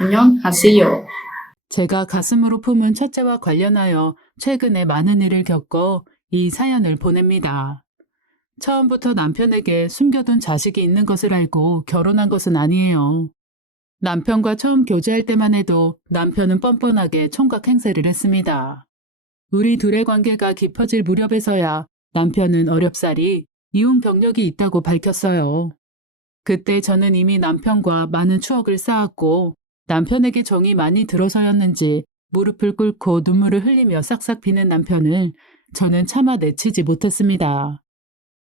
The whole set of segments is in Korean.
안녕하세요. 제가 가슴으로 품은 첫째와 관련하여 최근에 많은 일을 겪어 이 사연을 보냅니다. 처음부터 남편에게 숨겨둔 자식이 있는 것을 알고 결혼한 것은 아니에요. 남편과 처음 교제할 때만 해도 남편은 뻔뻔하게 총각 행세를 했습니다. 우리 둘의 관계가 깊어질 무렵에서야 남편은 어렵사리 이혼 경력이 있다고 밝혔어요. 그때 저는 이미 남편과 많은 추억을 쌓았고 남편에게 정이 많이 들어서였는지 무릎을 꿇고 눈물을 흘리며 싹싹 비는 남편을 저는 차마 내치지 못했습니다.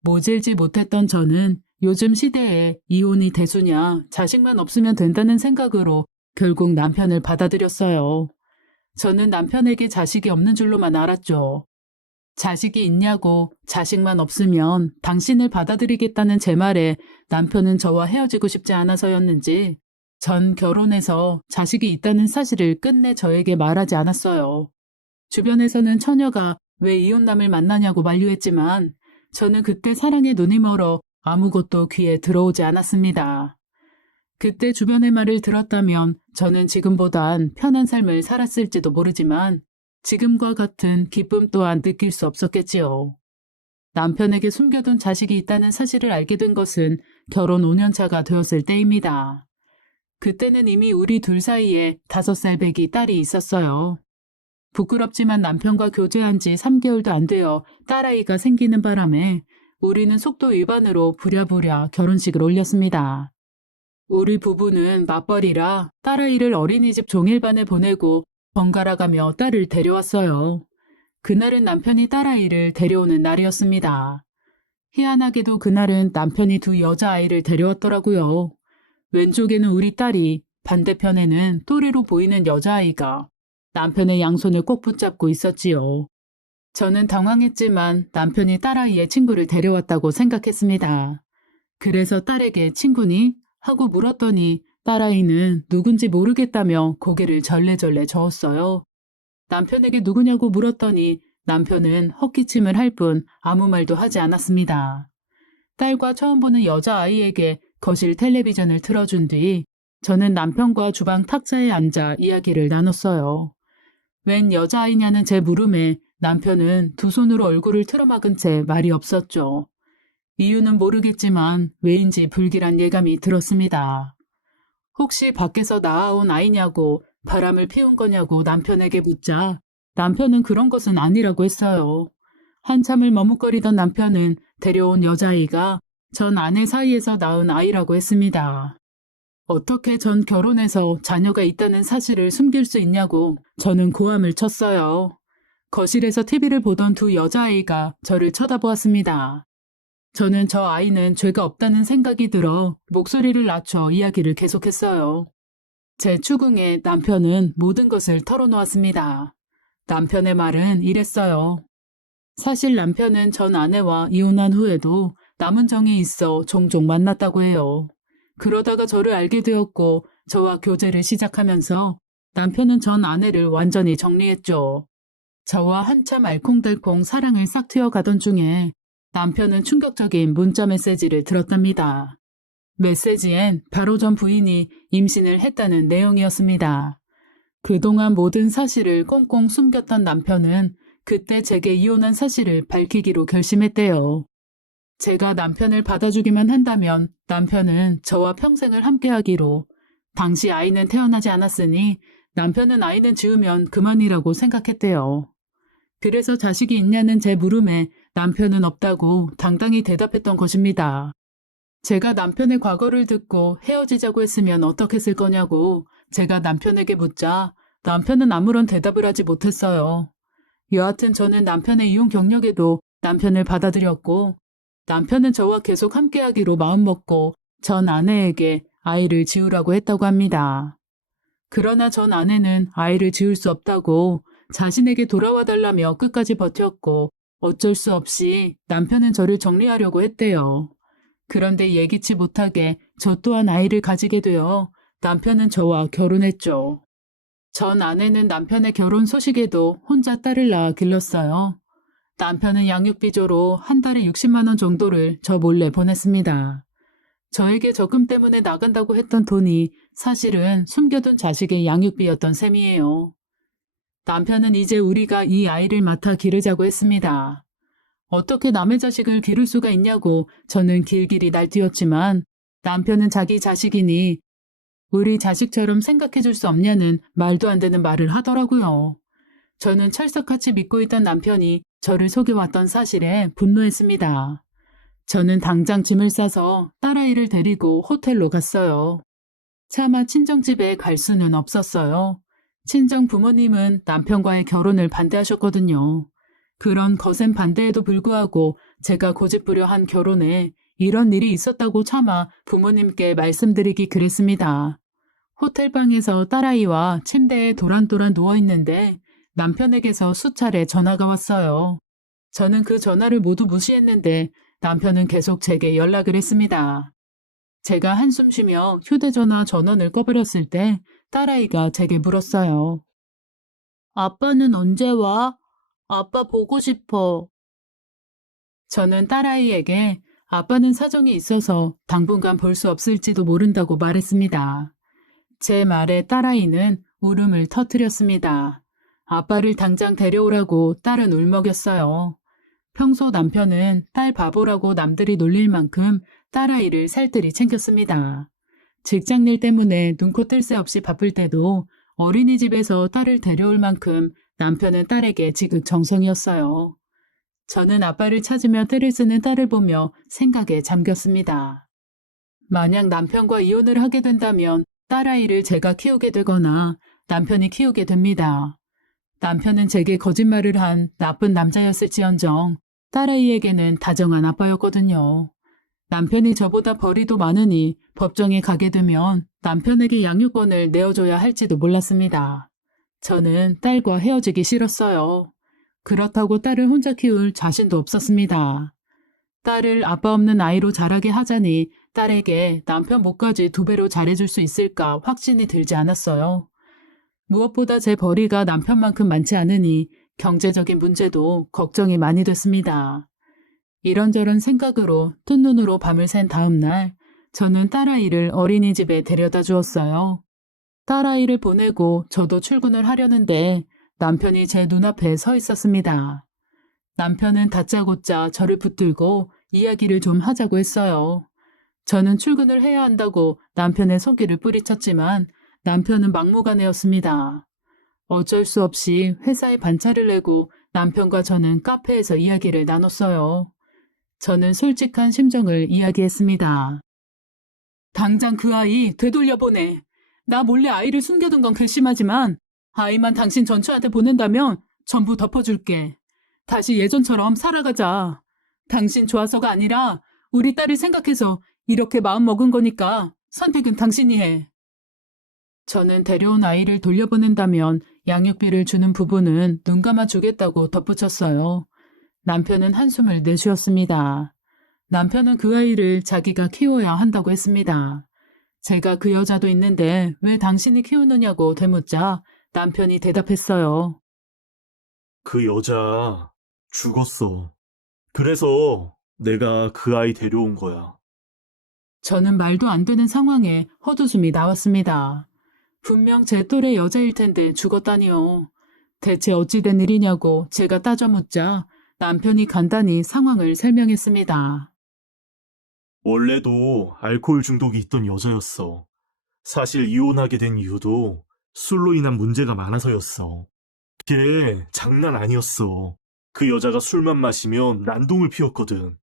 모질지 못했던 저는 요즘 시대에 이혼이 대수냐 자식만 없으면 된다는 생각으로 결국 남편을 받아들였어요. 저는 남편에게 자식이 없는 줄로만 알았죠. 자식이 있냐고 자식만 없으면 당신을 받아들이겠다는 제 말에 남편은 저와 헤어지고 싶지 않아서였는지 전 결혼해서 자식이 있다는 사실을 끝내 저에게 말하지 않았어요. 주변에서는 처녀가 왜 이혼남을 만나냐고 만류했지만 저는 그때 사랑에 눈이 멀어 아무것도 귀에 들어오지 않았습니다. 그때 주변의 말을 들었다면 저는 지금보단 편한 삶을 살았을지도 모르지만 지금과 같은 기쁨 또한 느낄 수 없었겠지요. 남편에게 숨겨둔 자식이 있다는 사실을 알게 된 것은 결혼 5년 차가 되었을 때입니다. 그때는 이미 우리 둘 사이에 5살 배기 딸이 있었어요. 부끄럽지만 남편과 교제한 지 3개월도 안 되어 딸아이가 생기는 바람에 우리는 속도 위반으로 부랴부랴 결혼식을 올렸습니다. 우리 부부는 맞벌이라 딸아이를 어린이집 종일반에 보내고 번갈아가며 딸을 데려왔어요. 그날은 남편이 딸아이를 데려오는 날이었습니다. 희한하게도 그날은 남편이 2 여자아이를 데려왔더라고요. 왼쪽에는 우리 딸이, 반대편에는 또래로 보이는 여자아이가 남편의 양손을 꼭 붙잡고 있었지요. 저는 당황했지만 남편이 딸아이의 친구를 데려왔다고 생각했습니다. 그래서 딸에게 친구니? 하고 물었더니 딸아이는 누군지 모르겠다며 고개를 절레절레 저었어요. 남편에게 누구냐고 물었더니 남편은 헛기침을 할 뿐 아무 말도 하지 않았습니다. 딸과 처음 보는 여자아이에게 거실 텔레비전을 틀어준 뒤 저는 남편과 주방 탁자에 앉아 이야기를 나눴어요. 웬 여자아이냐는 제 물음에 남편은 2손으로 얼굴을 틀어막은 채 말이 없었죠. 이유는 모르겠지만 왜인지 불길한 예감이 들었습니다. 혹시 밖에서 낳아온 아이냐고 바람을 피운 거냐고 남편에게 묻자 남편은 그런 것은 아니라고 했어요. 한참을 머뭇거리던 남편은 데려온 여자아이가 전 아내 사이에서 낳은 아이라고 했습니다. 어떻게 전 결혼해서 자녀가 있다는 사실을 숨길 수 있냐고 저는 고함을 쳤어요. 거실에서 TV를 보던 2 여자아이가 저를 쳐다보았습니다. 저는 저 아이는 죄가 없다는 생각이 들어 목소리를 낮춰 이야기를 계속했어요. 제 추궁에 남편은 모든 것을 털어놓았습니다. 남편의 말은 이랬어요. 사실 남편은 전 아내와 이혼한 후에도 남은 정이 있어 종종 만났다고 해요. 그러다가 저를 알게 되었고 저와 교제를 시작하면서 남편은 전 아내를 완전히 정리했죠. 저와 한참 알콩달콩 사랑을 싹 트여가던 중에 남편은 충격적인 문자 메시지를 들었답니다. 메시지엔 바로 전 부인이 임신을 했다는 내용이었습니다. 그동안 모든 사실을 꽁꽁 숨겼던 남편은 그때 제게 이혼한 사실을 밝히기로 결심했대요. 제가 남편을 받아주기만 한다면 남편은 저와 평생을 함께하기로, 당시 아이는 태어나지 않았으니 남편은 아이는 지으면 그만이라고 생각했대요. 그래서 자식이 있냐는 제 물음에 남편은 없다고 당당히 대답했던 것입니다. 제가 남편의 과거를 듣고 헤어지자고 했으면 어떻게 했을 거냐고 제가 남편에게 묻자 남편은 아무런 대답을 하지 못했어요. 여하튼 저는 남편의 이혼 경력에도 남편을 받아들였고 남편은 저와 계속 함께하기로 마음먹고 전 아내에게 아이를 지으라고 했다고 합니다. 그러나 전 아내는 아이를 지을 수 없다고 자신에게 돌아와 달라며 끝까지 버텼고 어쩔 수 없이 남편은 저를 정리하려고 했대요. 그런데 예기치 못하게 저 또한 아이를 가지게 되어 남편은 저와 결혼했죠. 전 아내는 남편의 결혼 소식에도 혼자 딸을 낳아 길렀어요. 남편은 양육비조로 한 달에 60만 원 정도를 저 몰래 보냈습니다. 저에게 적금 때문에 나간다고 했던 돈이 사실은 숨겨둔 자식의 양육비였던 셈이에요. 남편은 이제 우리가 이 아이를 맡아 기르자고 했습니다. 어떻게 남의 자식을 기를 수가 있냐고 저는 길길이 날뛰었지만 남편은 자기 자식이니 우리 자식처럼 생각해 줄 수 없냐는 말도 안 되는 말을 하더라고요. 저는 철석같이 믿고 있던 남편이 저를 속여왔던 사실에 분노했습니다. 저는 당장 짐을 싸서 딸아이를 데리고 호텔로 갔어요. 차마 친정집에 갈 수는 없었어요. 친정 부모님은 남편과의 결혼을 반대하셨거든요. 그런 거센 반대에도 불구하고 제가 고집부려 한 결혼에 이런 일이 있었다고 차마 부모님께 말씀드리기 그랬습니다. 호텔방에서 딸아이와 침대에 도란도란 누워있는데 남편에게서 수차례 전화가 왔어요. 저는 그 전화를 모두 무시했는데 남편은 계속 제게 연락을 했습니다. 제가 한숨 쉬며 휴대전화 전원을 꺼버렸을 때 딸아이가 제게 물었어요. 아빠는 언제 와? 아빠 보고 싶어. 저는 딸아이에게 아빠는 사정이 있어서 당분간 볼 수 없을지도 모른다고 말했습니다. 제 말에 딸아이는 울음을 터뜨렸습니다. 아빠를 당장 데려오라고 딸은 울먹였어요. 평소 남편은 딸 바보라고 남들이 놀릴 만큼 딸아이를 살뜰히 챙겼습니다. 직장일 때문에 눈코 뜰 새 없이 바쁠 때도 어린이집에서 딸을 데려올 만큼 남편은 딸에게 지극정성이었어요. 저는 아빠를 찾으며 떼를 쓰는 딸을 보며 생각에 잠겼습니다. 만약 남편과 이혼을 하게 된다면 딸아이를 제가 키우게 되거나 남편이 키우게 됩니다. 남편은 제게 거짓말을 한 나쁜 남자였을지언정 딸아이에게는 다정한 아빠였거든요. 남편이 저보다 벌이도 많으니 법정에 가게 되면 남편에게 양육권을 내어줘야 할지도 몰랐습니다. 저는 딸과 헤어지기 싫었어요. 그렇다고 딸을 혼자 키울 자신도 없었습니다. 딸을 아빠 없는 아이로 자라게 하자니 딸에게 남편 몫까지 2배로 잘해줄 수 있을까 확신이 들지 않았어요. 무엇보다 제 벌이가 남편만큼 많지 않으니 경제적인 문제도 걱정이 많이 됐습니다. 이런저런 생각으로 뜬 눈으로 밤을 샌 다음 날 저는 딸아이를 어린이집에 데려다 주었어요. 딸아이를 보내고 저도 출근을 하려는데 남편이 제 눈앞에 서 있었습니다. 남편은 다짜고짜 저를 붙들고 이야기를 좀 하자고 했어요. 저는 출근을 해야 한다고 남편의 손길을 뿌리쳤지만 남편은 막무가내였습니다. 어쩔 수 없이 회사에 반차를 내고 남편과 저는 카페에서 이야기를 나눴어요. 저는 솔직한 심정을 이야기했습니다. 당장 그 아이 되돌려보내. 나 몰래 아이를 숨겨둔 건 괘씸하지만 아이만 당신 전처한테 보낸다면 전부 덮어줄게. 다시 예전처럼 살아가자. 당신 좋아서가 아니라 우리 딸을 생각해서 이렇게 마음 먹은 거니까 선택은 당신이 해. 저는 데려온 아이를 돌려보낸다면 양육비를 주는 부분은 눈 감아 주겠다고 덧붙였어요. 남편은 한숨을 내쉬었습니다. 남편은 그 아이를 자기가 키워야 한다고 했습니다. 제가 그 여자도 있는데 왜 당신이 키우느냐고 되묻자 남편이 대답했어요. 그 여자 죽었어. 그래서 내가 그 아이 데려온 거야. 저는 말도 안 되는 상황에 헛웃음이 나왔습니다. 분명 제 또래 여자일 텐데 죽었다니요. 대체 어찌된 일이냐고 제가 따져 묻자 남편이 간단히 상황을 설명했습니다. 원래도 알코올 중독이 있던 여자였어. 사실 이혼하게 된 이유도 술로 인한 문제가 많아서였어. 걔 장난 아니었어. 그 여자가 술만 마시면 난동을 피웠거든.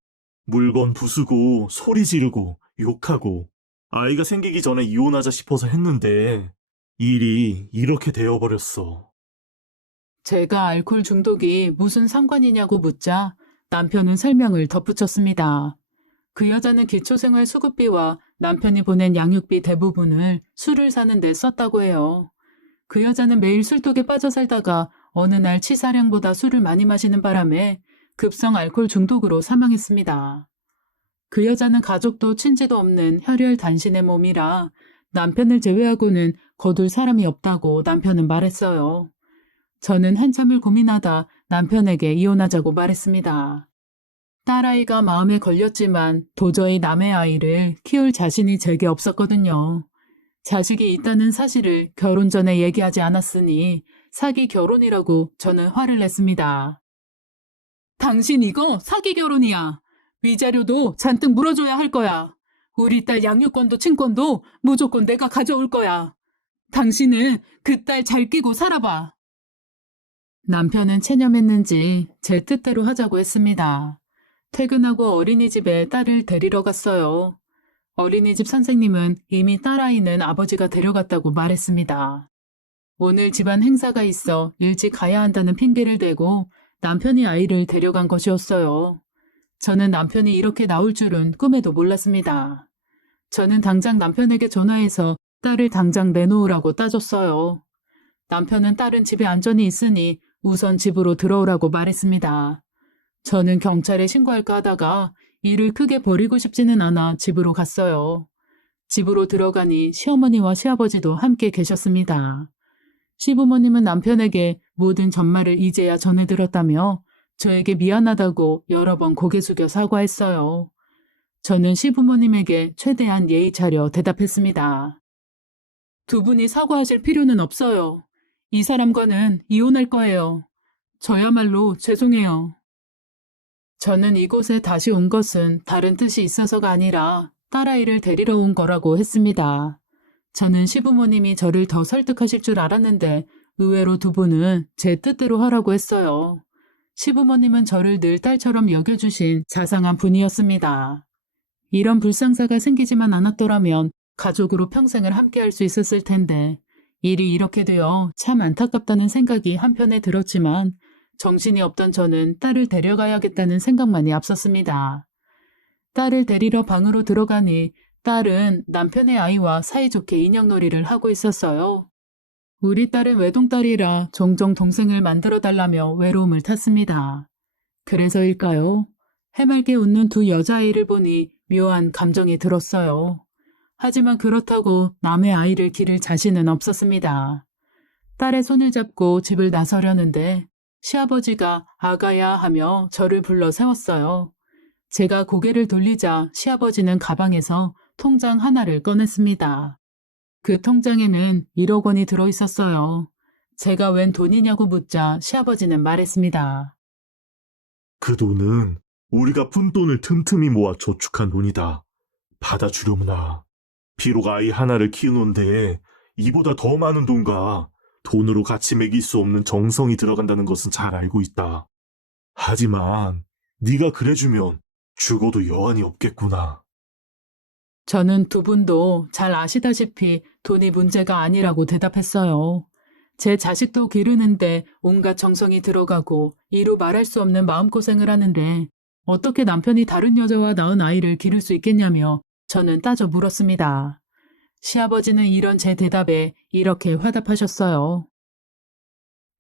물건 부수고 소리 지르고 욕하고. 아이가 생기기 전에 이혼하자 싶어서 했는데 일이 이렇게 되어버렸어. 제가 알코올 중독이 무슨 상관이냐고 묻자 남편은 설명을 덧붙였습니다. 그 여자는 기초생활 수급비와 남편이 보낸 양육비 대부분을 술을 사는 데 썼다고 해요. 그 여자는 매일 술독에 빠져 살다가 어느 날 치사량보다 술을 많이 마시는 바람에 급성 알코올 중독으로 사망했습니다. 그 여자는 가족도 친지도 없는 혈혈 단신의 몸이라 남편을 제외하고는 거둘 사람이 없다고 남편은 말했어요. 저는 한참을 고민하다 남편에게 이혼하자고 말했습니다. 딸아이가 마음에 걸렸지만 도저히 남의 아이를 키울 자신이 제게 없었거든요. 자식이 있다는 사실을 결혼 전에 얘기하지 않았으니 사기 결혼이라고 저는 화를 냈습니다. 당신 이거 사기 결혼이야. 위자료도 잔뜩 물어줘야 할 거야. 우리 딸 양육권도 친권도 무조건 내가 가져올 거야. 당신은 그 딸 잘 끼고 살아봐. 남편은 체념했는지 제 뜻대로 하자고 했습니다. 퇴근하고 어린이집에 딸을 데리러 갔어요. 어린이집 선생님은 이미 딸아이는 아버지가 데려갔다고 말했습니다. 오늘 집안 행사가 있어 일찍 가야 한다는 핑계를 대고 남편이 아이를 데려간 것이었어요. 저는 남편이 이렇게 나올 줄은 꿈에도 몰랐습니다. 저는 당장 남편에게 전화해서 딸을 당장 내놓으라고 따졌어요. 남편은 딸은 집에 안전히 있으니 우선 집으로 들어오라고 말했습니다. 저는 경찰에 신고할까 하다가 일을 크게 벌이고 싶지는 않아 집으로 갔어요. 집으로 들어가니 시어머니와 시아버지도 함께 계셨습니다. 시부모님은 남편에게 모든 전말을 이제야 전해들었다며 저에게 미안하다고 여러 번 고개 숙여 사과했어요. 저는 시부모님에게 최대한 예의 차려 대답했습니다. 두 분이 사과하실 필요는 없어요. 이 사람과는 이혼할 거예요. 저야말로 죄송해요. 저는 이곳에 다시 온 것은 다른 뜻이 있어서가 아니라 딸아이를 데리러 온 거라고 했습니다. 저는 시부모님이 저를 더 설득하실 줄 알았는데 의외로 두 분은 제 뜻대로 하라고 했어요. 시부모님은 저를 늘 딸처럼 여겨주신 자상한 분이었습니다. 이런 불상사가 생기지만 않았더라면 가족으로 평생을 함께할 수 있었을 텐데 일이 이렇게 되어 참 안타깝다는 생각이 한편에 들었지만 정신이 없던 저는 딸을 데려가야겠다는 생각만이 앞섰습니다. 딸을 데리러 방으로 들어가니 딸은 남편의 아이와 사이좋게 인형놀이를 하고 있었어요. 우리 딸은 외동딸이라 종종 동생을 만들어달라며 외로움을 탔습니다. 그래서일까요? 해맑게 웃는 두 여자아이를 보니 묘한 감정이 들었어요. 하지만 그렇다고 남의 아이를 기를 자신은 없었습니다. 딸의 손을 잡고 집을 나서려는데 시아버지가 아가야 하며 저를 불러 세웠어요. 제가 고개를 돌리자 시아버지는 가방에서 통장 하나를 꺼냈습니다. 그 통장에는 1억 원이 들어있었어요. 제가 웬 돈이냐고 묻자 시아버지는 말했습니다. 그 돈은 우리가 푼돈을 틈틈이 모아 저축한 돈이다. 받아주려무나. 비록 아이 하나를 키우는데 이보다 더 많은 돈과 돈으로 같이 매길 수 없는 정성이 들어간다는 것은 잘 알고 있다. 하지만 네가 그래주면 죽어도 여한이 없겠구나. 저는 두 분도 잘 아시다시피 돈이 문제가 아니라고 대답했어요. 제 자식도 기르는데 온갖 정성이 들어가고 이루 말할 수 없는 마음고생을 하는데 어떻게 남편이 다른 여자와 낳은 아이를 기를 수 있겠냐며 저는 따져 물었습니다. 시아버지는 이런 제 대답에 이렇게 화답하셨어요.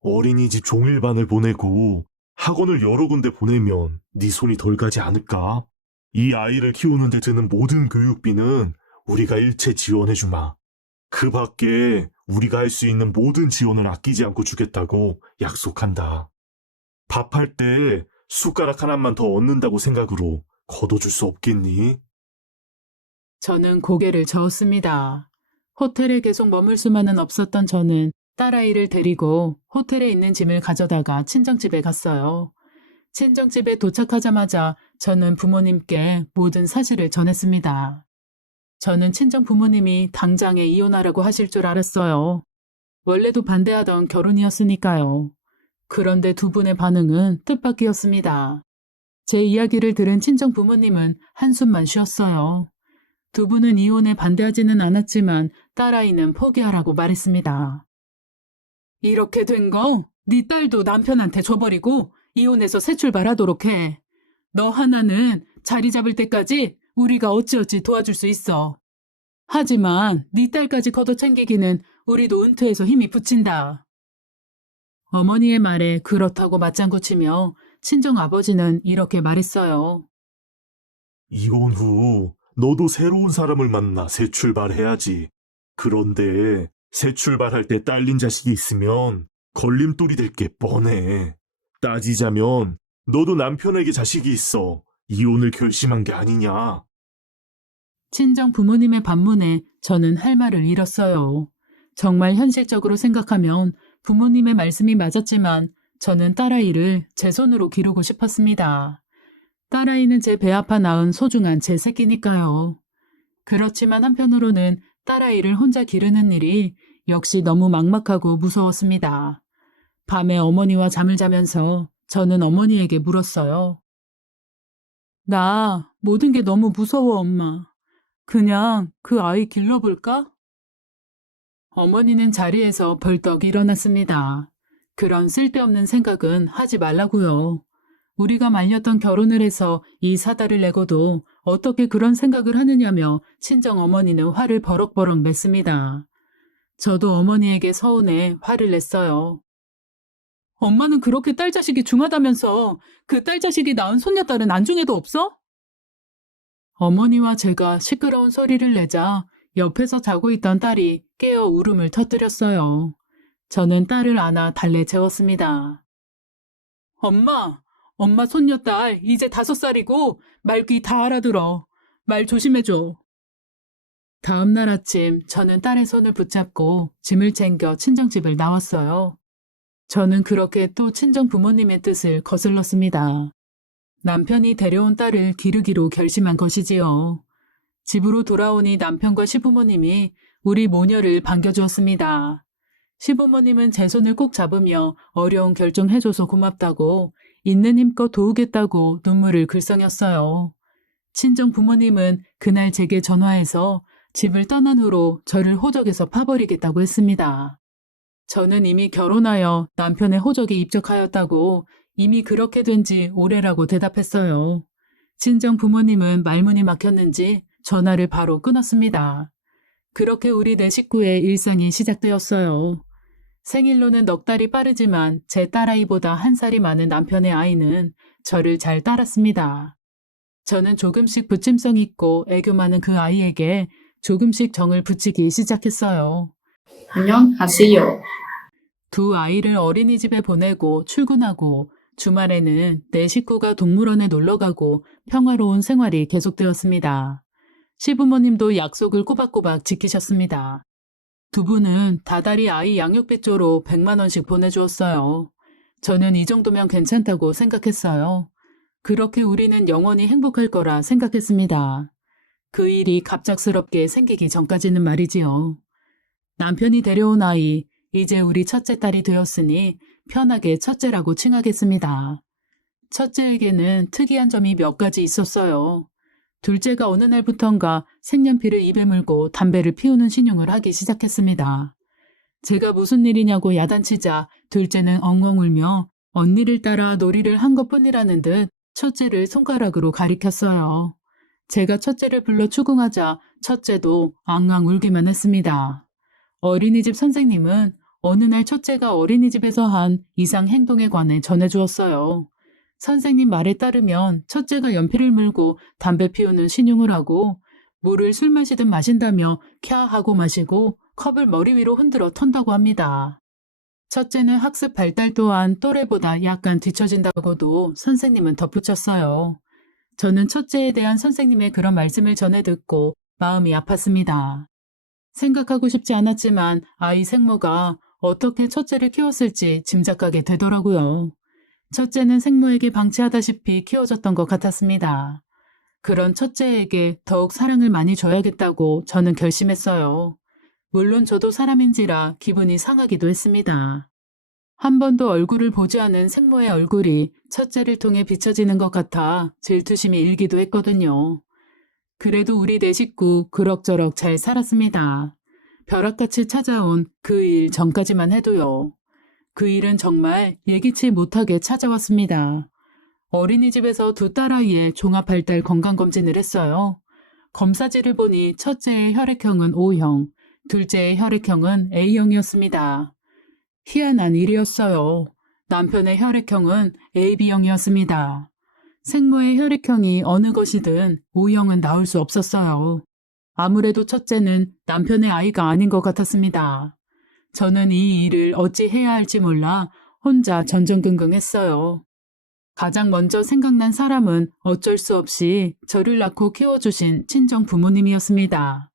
어린이집 종일반을 보내고 학원을 여러 군데 보내면 네 손이 덜 가지 않을까? 이 아이를 키우는데 드는 모든 교육비는 우리가 일체 지원해주마. 그 밖에 우리가 할 수 있는 모든 지원을 아끼지 않고 주겠다고 약속한다. 밥할 때 숟가락 하나만 더 얻는다고 생각으로 거둬줄 수 없겠니? 저는 고개를 저었습니다. 호텔에 계속 머물 수만은 없었던 저는 딸아이를 데리고 호텔에 있는 짐을 가져다가 친정집에 갔어요. 친정집에 도착하자마자 저는 부모님께 모든 사실을 전했습니다. 저는 친정 부모님이 당장에 이혼하라고 하실 줄 알았어요. 원래도 반대하던 결혼이었으니까요. 그런데 두 분의 반응은 뜻밖이었습니다. 제 이야기를 들은 친정 부모님은 한숨만 쉬었어요. 두 분은 이혼에 반대하지는 않았지만 딸아이는 포기하라고 말했습니다. 이렇게 된 거 네 딸도 남편한테 줘버리고 이혼해서 새 출발하도록 해. 너 하나는 자리 잡을 때까지 우리가 어찌어찌 도와줄 수 있어. 하지만 네 딸까지 걷어챙기기는 우리도 은퇴해서 힘이 붙인다. 어머니의 말에 그렇다고 맞장구 치며 친정 아버지는 이렇게 말했어요. 이혼 후 너도 새로운 사람을 만나 새 출발해야지. 그런데 새 출발할 때 딸린 자식이 있으면 걸림돌이 될 게 뻔해. 따지자면 너도 남편에게 자식이 있어. 이혼을 결심한 게 아니냐? 친정 부모님의 반문에 저는 할 말을 잃었어요. 정말 현실적으로 생각하면 부모님의 말씀이 맞았지만 저는 딸아이를 제 손으로 기르고 싶었습니다. 딸아이는 제 배 아파 낳은 소중한 제 새끼니까요. 그렇지만 한편으로는 딸아이를 혼자 기르는 일이 역시 너무 막막하고 무서웠습니다. 밤에 어머니와 잠을 자면서 저는 어머니에게 물었어요. 나 모든 게 너무 무서워, 엄마. 그냥 그 아이 길러볼까? 어머니는 자리에서 벌떡 일어났습니다. 그런 쓸데없는 생각은 하지 말라고요. 우리가 말렸던 결혼을 해서 이 사달을 내고도 어떻게 그런 생각을 하느냐며 친정 어머니는 화를 버럭버럭 냈습니다. 저도 어머니에게 서운해 화를 냈어요. 엄마는 그렇게 딸 자식이 중하다면서 그 딸 자식이 낳은 손녀딸은 안중에도 없어? 어머니와 제가 시끄러운 소리를 내자 옆에서 자고 있던 딸이 깨어 울음을 터뜨렸어요. 저는 딸을 안아 달래 재웠습니다. 엄마 손녀딸 이제 5살이고 말귀 다 알아들어. 말 조심해줘. 다음 날 아침 저는 딸의 손을 붙잡고 짐을 챙겨 친정집을 나왔어요. 저는 그렇게 또 친정 부모님의 뜻을 거슬렀습니다. 남편이 데려온 딸을 기르기로 결심한 것이지요. 집으로 돌아오니 남편과 시부모님이 우리 모녀를 반겨주었습니다. 시부모님은 제 손을 꼭 잡으며 어려운 결정해줘서 고맙다고 있는 힘껏 도우겠다고 눈물을 글썽였어요. 친정 부모님은 그날 제게 전화해서 집을 떠난 후로 저를 호적에서 파버리겠다고 했습니다. 저는 이미 결혼하여 남편의 호적에 입적하였다고 이미 그렇게 된 지 오래라고 대답했어요. 친정 부모님은 말문이 막혔는지 전화를 바로 끊었습니다. 그렇게 우리 네 식구의 일상이 시작되었어요. 생일로는 넉 달이 빠르지만 제 딸아이보다 1살이 많은 남편의 아이는 저를 잘 따랐습니다. 저는 조금씩 부침성 있고 애교 많은 그 아이에게 조금씩 정을 붙이기 시작했어요. 안녕하세요. 두 아이를 어린이집에 보내고 출근하고 주말에는 내 식구가 동물원에 놀러가고 평화로운 생활이 계속되었습니다. 시부모님도 약속을 꼬박꼬박 지키셨습니다. 두 분은 다달이 아이 양육비 조로 100만 원씩 보내주었어요. 저는 이 정도면 괜찮다고 생각했어요. 그렇게 우리는 영원히 행복할 거라 생각했습니다. 그 일이 갑작스럽게 생기기 전까지는 말이지요. 남편이 데려온 아이, 이제 우리 첫째 딸이 되었으니 편하게 첫째라고 칭하겠습니다. 첫째에게는 특이한 점이 몇 가지 있었어요. 둘째가 어느 날부턴가 색연필을 입에 물고 담배를 피우는 신용을 하기 시작했습니다. 제가 무슨 일이냐고 야단치자 둘째는 엉엉 울며 언니를 따라 놀이를 한 것뿐이라는 듯 첫째를 손가락으로 가리켰어요. 제가 첫째를 불러 추궁하자 첫째도 앙앙 울기만 했습니다. 어린이집 선생님은 어느 날 첫째가 어린이집에서 한 이상 행동에 관해 전해주었어요. 선생님 말에 따르면 첫째가 연필을 물고 담배 피우는 신용을 하고 물을 술 마시듯 마신다며 캬 하고 마시고 컵을 머리 위로 흔들어 턴다고 합니다. 첫째는 학습 발달 또한 또래보다 약간 뒤처진다고도 선생님은 덧붙였어요. 저는 첫째에 대한 선생님의 그런 말씀을 전해 듣고 마음이 아팠습니다. 생각하고 싶지 않았지만 아이 생모가 어떻게 첫째를 키웠을지 짐작하게 되더라고요. 첫째는 생모에게 방치하다시피 키워졌던 것 같았습니다. 그런 첫째에게 더욱 사랑을 많이 줘야겠다고 저는 결심했어요. 물론 저도 사람인지라 기분이 상하기도 했습니다. 한 번도 얼굴을 보지 않은 생모의 얼굴이 첫째를 통해 비춰지는 것 같아 질투심이 일기도 했거든요. 그래도 우리 네 식구 그럭저럭 잘 살았습니다. 벼락같이 찾아온 그 일 전까지만 해도요. 그 일은 정말 예기치 못하게 찾아왔습니다. 어린이집에서 두 딸아이의 종합발달 건강검진을 했어요. 검사지를 보니 첫째의 혈액형은 O형, 둘째의 혈액형은 A형이었습니다. 희한한 일이었어요. 남편의 혈액형은 AB형이었습니다. 생모의 혈액형이 어느 것이든 O형은 나올 수 없었어요. 아무래도 첫째는 남편의 아이가 아닌 것 같았습니다. 저는 이 일을 어찌 해야 할지 몰라 혼자 전전긍긍했어요. 가장 먼저 생각난 사람은 어쩔 수 없이 저를 낳고 키워주신 친정 부모님이었습니다.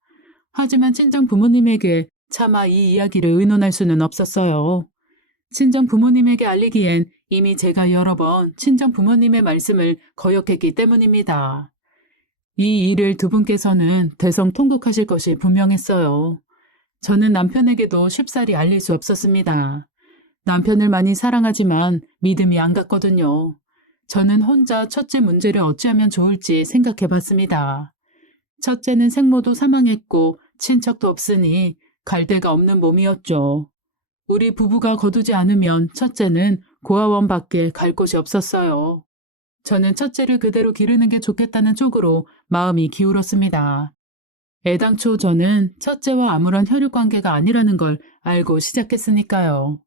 하지만 친정 부모님에게 차마 이 이야기를 의논할 수는 없었어요. 친정 부모님에게 알리기엔 이미 제가 여러 번 친정 부모님의 말씀을 거역했기 때문입니다. 이 일을 두 분께서는 대성통곡하실 것이 분명했어요. 저는 남편에게도 쉽사리 알릴 수 없었습니다. 남편을 많이 사랑하지만 믿음이 안 갔거든요. 저는 혼자 첫째 문제를 어찌하면 좋을지 생각해 봤습니다. 첫째는 생모도 사망했고 친척도 없으니 갈 데가 없는 몸이었죠. 우리 부부가 거두지 않으면 첫째는 고아원밖에 갈 곳이 없었어요. 저는 첫째를 그대로 기르는 게 좋겠다는 쪽으로 마음이 기울었습니다. 애당초 저는 첫째와 아무런 혈육관계가 아니라는 걸 알고 시작했으니까요.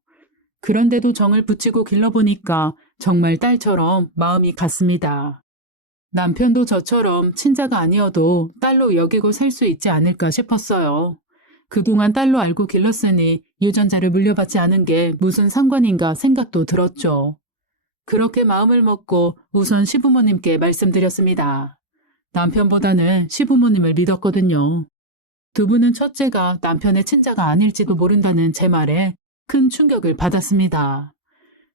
그런데도 정을 붙이고 길러보니까 정말 딸처럼 마음이 갔습니다. 남편도 저처럼 친자가 아니어도 딸로 여기고 살 수 있지 않을까 싶었어요. 그동안 딸로 알고 길렀으니 유전자를 물려받지 않은 게 무슨 상관인가 생각도 들었죠. 그렇게 마음을 먹고 우선 시부모님께 말씀드렸습니다. 남편보다는 시부모님을 믿었거든요. 두 분은 첫째가 남편의 친자가 아닐지도 모른다는 제 말에 큰 충격을 받았습니다.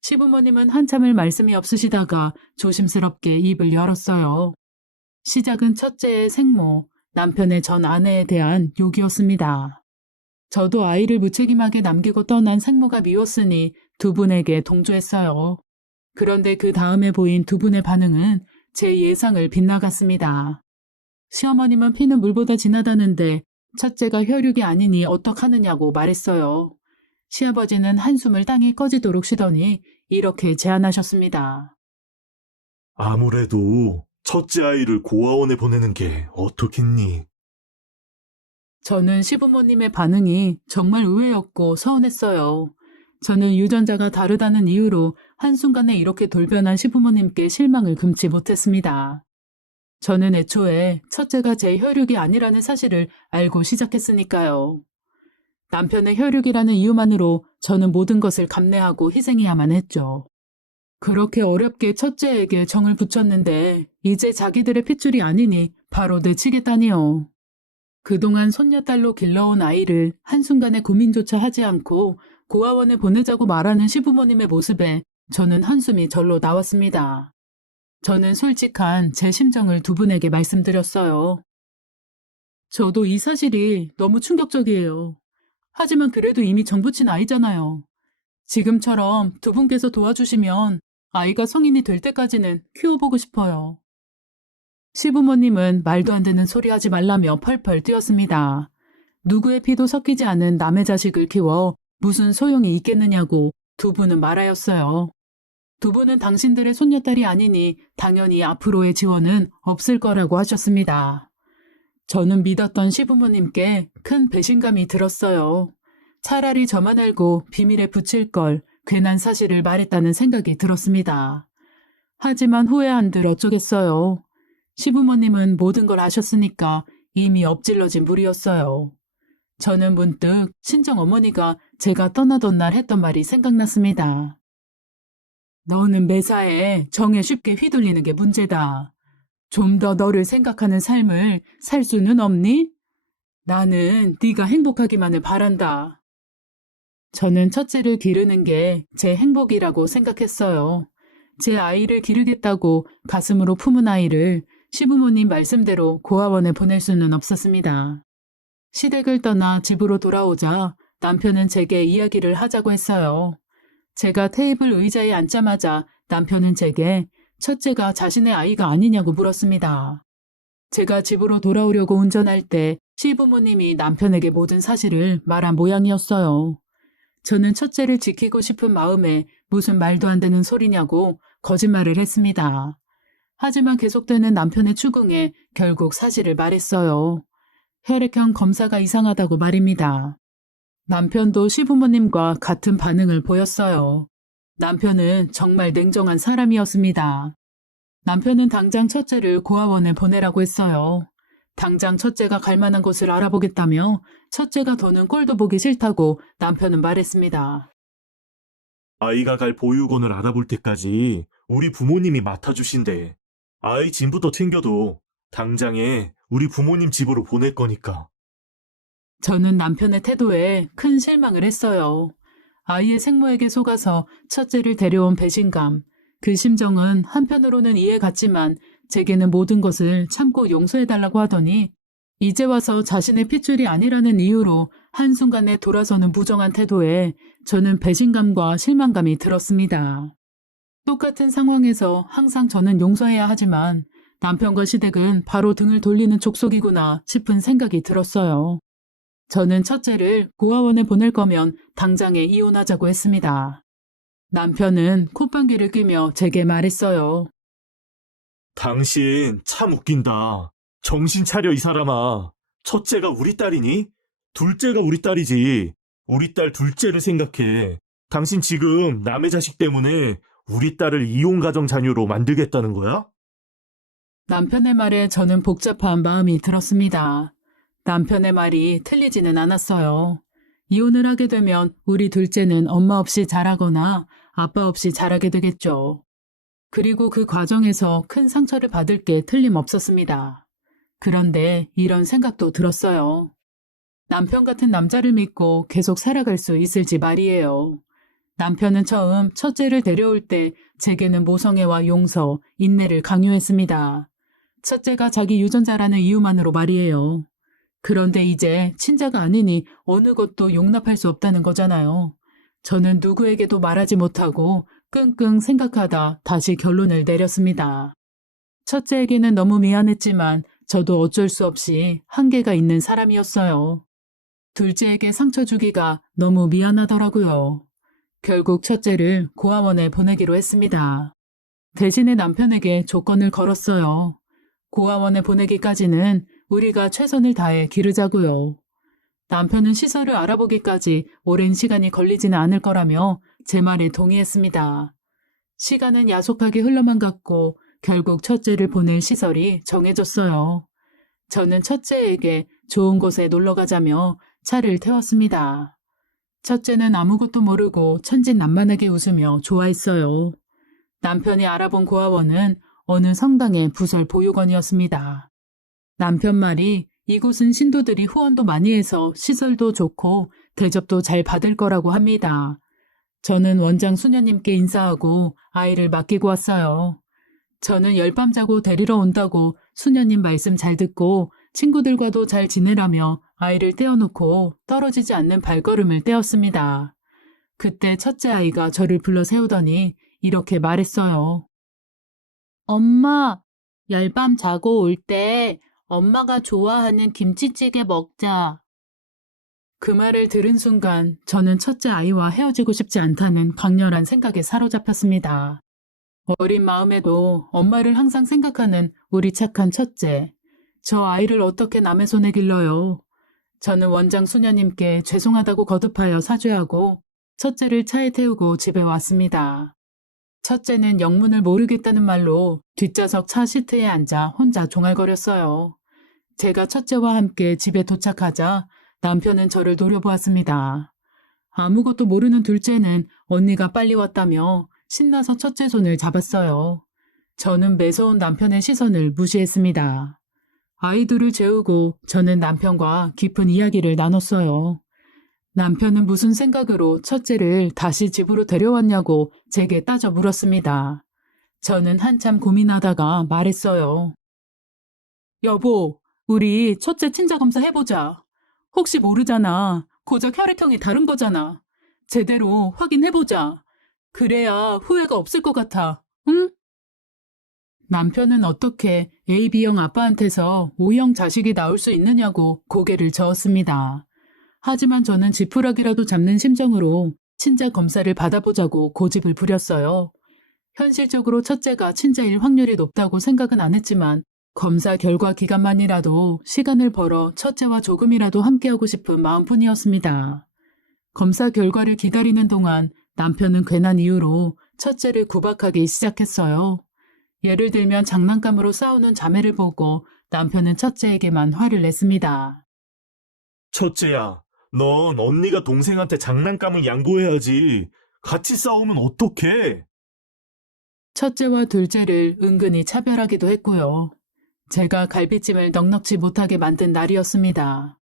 시부모님은 한참을 말씀이 없으시다가 조심스럽게 입을 열었어요. 시작은 첫째의 생모, 남편의 전 아내에 대한 욕이었습니다. 저도 아이를 무책임하게 남기고 떠난 생모가 미웠으니 두 분에게 동조했어요. 그런데 그 다음에 보인 두 분의 반응은 제 예상을 빗나갔습니다. 시어머님은 피는 물보다 진하다는데 첫째가 혈육이 아니니 어떡하느냐고 말했어요. 시아버지는 한숨을 땅이 꺼지도록 쉬더니 이렇게 제안하셨습니다. 아무래도 첫째 아이를 고아원에 보내는 게 어떻겠니? 저는 시부모님의 반응이 정말 의외였고 서운했어요. 저는 유전자가 다르다는 이유로 한순간에 이렇게 돌변한 시부모님께 실망을 금치 못했습니다. 저는 애초에 첫째가 제 혈육이 아니라는 사실을 알고 시작했으니까요. 남편의 혈육이라는 이유만으로 저는 모든 것을 감내하고 희생해야만 했죠. 그렇게 어렵게 첫째에게 정을 붙였는데 이제 자기들의 핏줄이 아니니 바로 내치겠다니요. 그동안 손녀딸로 길러온 아이를 한순간에 고민조차 하지 않고 고아원에 보내자고 말하는 시부모님의 모습에 저는 한숨이 절로 나왔습니다. 저는 솔직한 제 심정을 두 분에게 말씀드렸어요. 저도 이 사실이 너무 충격적이에요. 하지만 그래도 이미 정 붙인 아이잖아요. 지금처럼 두 분께서 도와주시면 아이가 성인이 될 때까지는 키워보고 싶어요. 시부모님은 말도 안 되는 소리 하지 말라며 펄펄 뛰었습니다. 누구의 피도 섞이지 않은 남의 자식을 키워 무슨 소용이 있겠느냐고 두 분은 말하였어요. 두 분은 당신들의 손녀딸이 아니니 당연히 앞으로의 지원은 없을 거라고 하셨습니다. 저는 믿었던 시부모님께 큰 배신감이 들었어요. 차라리 저만 알고 비밀에 붙일 걸 괜한 사실을 말했다는 생각이 들었습니다. 하지만 후회한들 어쩌겠어요. 시부모님은 모든 걸 아셨으니까 이미 엎질러진 물이었어요. 저는 문득 친정어머니가 제가 떠나던 날 했던 말이 생각났습니다. 너는 매사에 정에 쉽게 휘둘리는 게 문제다. 좀 더 너를 생각하는 삶을 살 수는 없니? 나는 네가 행복하기만을 바란다. 저는 첫째를 기르는 게 제 행복이라고 생각했어요. 제 아이를 기르겠다고 가슴으로 품은 아이를 시부모님 말씀대로 고아원에 보낼 수는 없었습니다. 시댁을 떠나 집으로 돌아오자 남편은 제게 이야기를 하자고 했어요. 제가 테이블 의자에 앉자마자 남편은 제게 첫째가 자신의 아이가 아니냐고 물었습니다. 제가 집으로 돌아오려고 운전할 때 시부모님이 남편에게 모든 사실을 말한 모양이었어요. 저는 첫째를 지키고 싶은 마음에 무슨 말도 안 되는 소리냐고 거짓말을 했습니다. 하지만 계속되는 남편의 추궁에 결국 사실을 말했어요. 혈액형 검사가 이상하다고 말입니다. 남편도 시부모님과 같은 반응을 보였어요. 남편은 정말 냉정한 사람이었습니다. 남편은 당장 첫째를 고아원에 보내라고 했어요. 당장 첫째가 갈 만한 곳을 알아보겠다며 첫째가 더는 꼴도 보기 싫다고 남편은 말했습니다. 아이가 갈 보육원을 알아볼 때까지 우리 부모님이 맡아주신대. 아이 짐부터 챙겨도 당장에 우리 부모님 집으로 보낼 거니까. 저는 남편의 태도에 큰 실망을 했어요. 아이의 생모에게 속아서 첫째를 데려온 배신감. 그 심정은 한편으로는 이해 갔지만 제게는 모든 것을 참고 용서해달라고 하더니 이제 와서 자신의 핏줄이 아니라는 이유로 한순간에 돌아서는 무정한 태도에 저는 배신감과 실망감이 들었습니다. 똑같은 상황에서 항상 저는 용서해야 하지만 남편과 시댁은 바로 등을 돌리는 족속이구나 싶은 생각이 들었어요. 저는 첫째를 고아원에 보낼 거면 당장에 이혼하자고 했습니다. 남편은 콧방귀를 뀌며 제게 말했어요. 당신 참 웃긴다. 정신 차려, 이 사람아. 첫째가 우리 딸이니? 둘째가 우리 딸이지. 우리 딸 둘째를 생각해. 당신 지금 남의 자식 때문에 우리 딸을 이혼가정 자녀로 만들겠다는 거야? 남편의 말에 저는 복잡한 마음이 들었습니다. 남편의 말이 틀리지는 않았어요. 이혼을 하게 되면 우리 둘째는 엄마 없이 자라거나 아빠 없이 자라게 되겠죠. 그리고 그 과정에서 큰 상처를 받을 게 틀림없었습니다. 그런데 이런 생각도 들었어요. 남편 같은 남자를 믿고 계속 살아갈 수 있을지 말이에요. 남편은 처음 첫째를 데려올 때 제게는 모성애와 용서, 인내를 강요했습니다. 첫째가 자기 유전자라는 이유만으로 말이에요. 그런데 이제 친자가 아니니 어느 것도 용납할 수 없다는 거잖아요. 저는 누구에게도 말하지 못하고 끙끙 생각하다 다시 결론을 내렸습니다. 첫째에게는 너무 미안했지만 저도 어쩔 수 없이 한계가 있는 사람이었어요. 둘째에게 상처 주기가 너무 미안하더라고요. 결국 첫째를 고아원에 보내기로 했습니다. 대신에 남편에게 조건을 걸었어요. 고아원에 보내기까지는 우리가 최선을 다해 기르자고요. 남편은 시설을 알아보기까지 오랜 시간이 걸리지는 않을 거라며 제 말에 동의했습니다. 시간은 야속하게 흘러만 갔고 결국 첫째를 보낼 시설이 정해졌어요. 저는 첫째에게 좋은 곳에 놀러 가자며 차를 태웠습니다. 첫째는 아무것도 모르고 천진난만하게 웃으며 좋아했어요. 남편이 알아본 고아원은 어느 성당의 부설 보육원이었습니다. 남편 말이 이곳은 신도들이 후원도 많이 해서 시설도 좋고 대접도 잘 받을 거라고 합니다. 저는 원장 수녀님께 인사하고 아이를 맡기고 왔어요. 저는 열밤 자고 데리러 온다고 수녀님 말씀 잘 듣고 친구들과도 잘 지내라며 아이를 떼어놓고 떨어지지 않는 발걸음을 떼었습니다. 그때 첫째 아이가 저를 불러 세우더니 이렇게 말했어요. 엄마, 열밤 자고 올 때 엄마가 좋아하는 김치찌개 먹자. 그 말을 들은 순간 저는 첫째 아이와 헤어지고 싶지 않다는 강렬한 생각에 사로잡혔습니다. 어린 마음에도 엄마를 항상 생각하는 우리 착한 첫째. 저 아이를 어떻게 남의 손에 길러요. 저는 원장 수녀님께 죄송하다고 거듭하여 사죄하고 첫째를 차에 태우고 집에 왔습니다. 첫째는 영문을 모르겠다는 말로 뒷좌석 차 시트에 앉아 혼자 종알거렸어요. 제가 첫째와 함께 집에 도착하자 남편은 저를 노려보았습니다. 아무것도 모르는 둘째는 언니가 빨리 왔다며 신나서 첫째 손을 잡았어요. 저는 매서운 남편의 시선을 무시했습니다. 아이들을 재우고 저는 남편과 깊은 이야기를 나눴어요. 남편은 무슨 생각으로 첫째를 다시 집으로 데려왔냐고 제게 따져 물었습니다. 저는 한참 고민하다가 말했어요. 여보, 우리 첫째 친자 검사 해보자. 혹시 모르잖아. 고작 혈액형이 다른 거잖아. 제대로 확인해보자. 그래야 후회가 없을 것 같아. 응? 남편은 어떻게 AB형 아빠한테서 O형 자식이 나올 수 있느냐고 고개를 저었습니다. 하지만 저는 지푸라기라도 잡는 심정으로 친자 검사를 받아보자고 고집을 부렸어요. 현실적으로 첫째가 친자일 확률이 높다고 생각은 안 했지만 검사 결과 기간만이라도 시간을 벌어 첫째와 조금이라도 함께하고 싶은 마음뿐이었습니다. 검사 결과를 기다리는 동안 남편은 괜한 이유로 첫째를 구박하기 시작했어요. 예를 들면 장난감으로 싸우는 자매를 보고 남편은 첫째에게만 화를 냈습니다. 첫째야, 넌 언니가 동생한테 장난감을 양보해야지. 같이 싸우면 어떡해? 첫째와 둘째를 은근히 차별하기도 했고요. 제가 갈비찜을 넉넉지 못하게 만든 날이었습니다.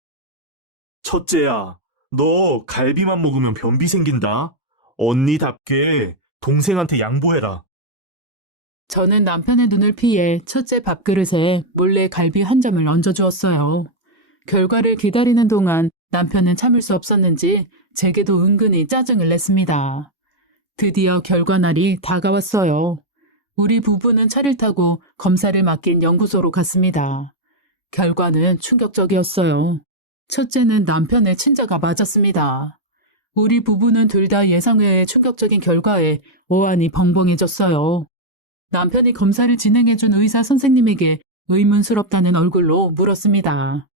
첫째야, 너 갈비만 먹으면 변비 생긴다. 언니답게 동생한테 양보해라. 저는 남편의 눈을 피해 첫째 밥그릇에 몰래 갈비 한 점을 얹어주었어요. 결과를 기다리는 동안 남편은 참을 수 없었는지 제게도 은근히 짜증을 냈습니다. 드디어 결과날이 다가왔어요. 우리 부부는 차를 타고 검사를 맡긴 연구소로 갔습니다. 결과는 충격적이었어요. 첫째는 남편의 친자가 맞았습니다. 우리 부부는 둘 다 예상외의 충격적인 결과에 오한이 벙벙해졌어요. 남편이 검사를 진행해준 의사 선생님에게 의문스럽다는 얼굴로 물었습니다.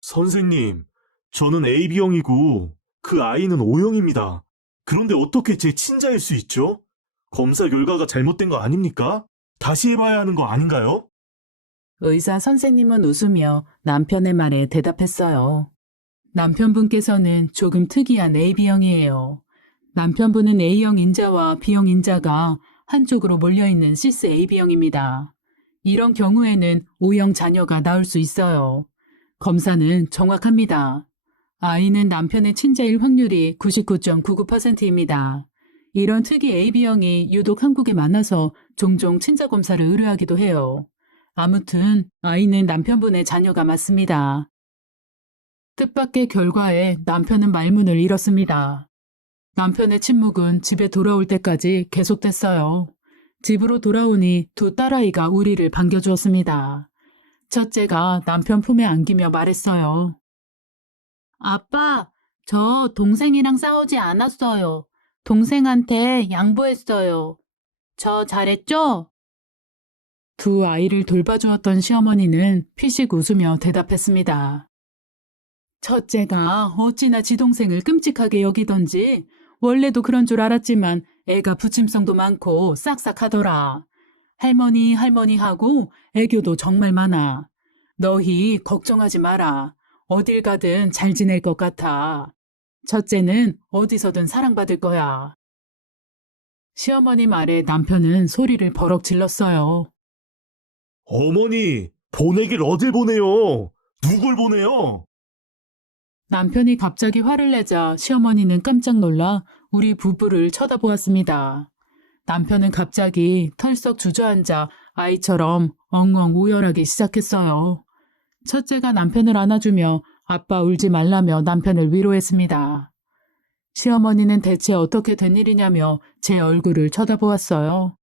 선생님, 저는 AB형이고 그 아이는 O형입니다. 그런데 어떻게 제 친자일 수 있죠? 검사 결과가 잘못된 거 아닙니까? 다시 해봐야 하는 거 아닌가요? 의사 선생님은 웃으며 남편의 말에 대답했어요. 남편분께서는 조금 특이한 AB형이에요. 남편분은 A형 인자와 B형 인자가 한쪽으로 몰려있는 시스 AB형입니다. 이런 경우에는 O형 자녀가 나올 수 있어요. 검사는 정확합니다. 아이는 남편의 친자일 확률이 99.99%입니다. 이런 특이 AB형이 유독 한국에 많아서 종종 친자 검사를 의뢰하기도 해요. 아무튼 아이는 남편분의 자녀가 맞습니다. 뜻밖의 결과에 남편은 말문을 잃었습니다. 남편의 침묵은 집에 돌아올 때까지 계속됐어요. 집으로 돌아오니 두 딸아이가 우리를 반겨주었습니다. 첫째가 남편 품에 안기며 말했어요. 아빠, 저 동생이랑 싸우지 않았어요. 동생한테 양보했어요. 저 잘했죠? 두 아이를 돌봐주었던 시어머니는 피식 웃으며 대답했습니다. 첫째가 어찌나 지동생을 끔찍하게 여기던지 원래도 그런 줄 알았지만 애가 부침성도 많고 싹싹하더라. 할머니 하고 애교도 정말 많아. 너희 걱정하지 마라. 어딜 가든 잘 지낼 것 같아. 첫째는 어디서든 사랑받을 거야. 시어머니 말에 남편은 소리를 버럭 질렀어요. 어머니, 보내길 어딜 보내요? 누굴 보내요? 남편이 갑자기 화를 내자 시어머니는 깜짝 놀라 우리 부부를 쳐다보았습니다. 남편은 갑자기 털썩 주저앉아 아이처럼 엉엉 우열하기 시작했어요. 첫째가 남편을 안아주며 아빠 울지 말라며 남편을 위로했습니다. 시어머니는 대체 어떻게 된 일이냐며 제 얼굴을 쳐다보았어요.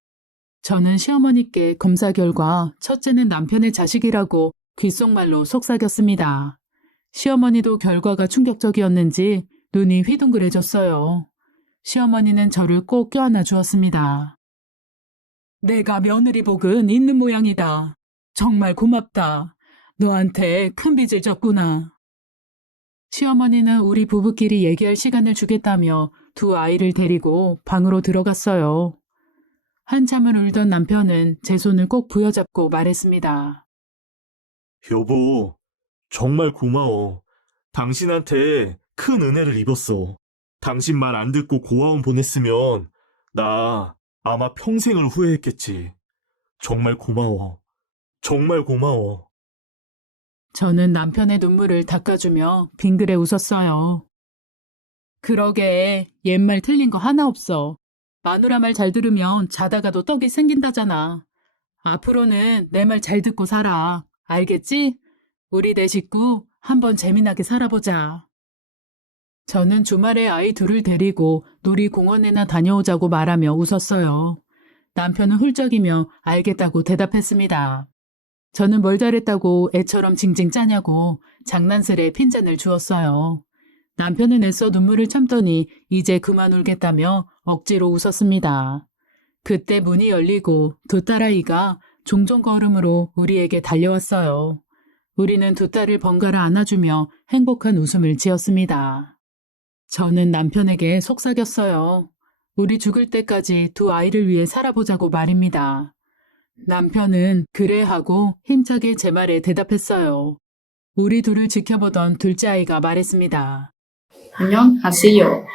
저는 시어머니께 검사 결과 첫째는 남편의 자식이라고 귓속말로 속삭였습니다. 시어머니도 결과가 충격적이었는지 눈이 휘둥그레졌어요. 시어머니는 저를 꼭 껴안아 주었습니다. 내가 며느리 복은 있는 모양이다. 정말 고맙다. 너한테 큰 빚을 졌구나. 시어머니는 우리 부부끼리 얘기할 시간을 주겠다며 두 아이를 데리고 방으로 들어갔어요. 한참을 울던 남편은 제 손을 꼭 부여잡고 말했습니다. 여보, 정말 고마워. 당신한테 큰 은혜를 입었어. 당신 말 안 듣고 고아원 보냈으면 나 아마 평생을 후회했겠지. 정말 고마워. 정말 고마워. 저는 남편의 눈물을 닦아주며 빙그레 웃었어요. 그러게 옛말 틀린 거 하나 없어. 마누라 말 잘 들으면 자다가도 떡이 생긴다잖아. 앞으로는 내 말 잘 듣고 살아. 알겠지? 우리 네 식구 한번 재미나게 살아보자. 저는 주말에 아이 둘을 데리고 놀이공원에나 다녀오자고 말하며 웃었어요. 남편은 훌쩍이며 알겠다고 대답했습니다. 저는 뭘 잘했다고 애처럼 징징 짜냐고 장난스레 핀잔을 주었어요. 남편은 애써 눈물을 참더니 이제 그만 울겠다며 억지로 웃었습니다. 그때 문이 열리고 두 딸아이가 종종 걸음으로 우리에게 달려왔어요. 우리는 두 딸을 번갈아 안아주며 행복한 웃음을 지었습니다. 저는 남편에게 속삭였어요. 우리 죽을 때까지 두 아이를 위해 살아보자고 말입니다. 남편은 그래 하고 힘차게 제 말에 대답했어요. 우리 둘을 지켜보던 둘째 아이가 말했습니다. 안녕하세요.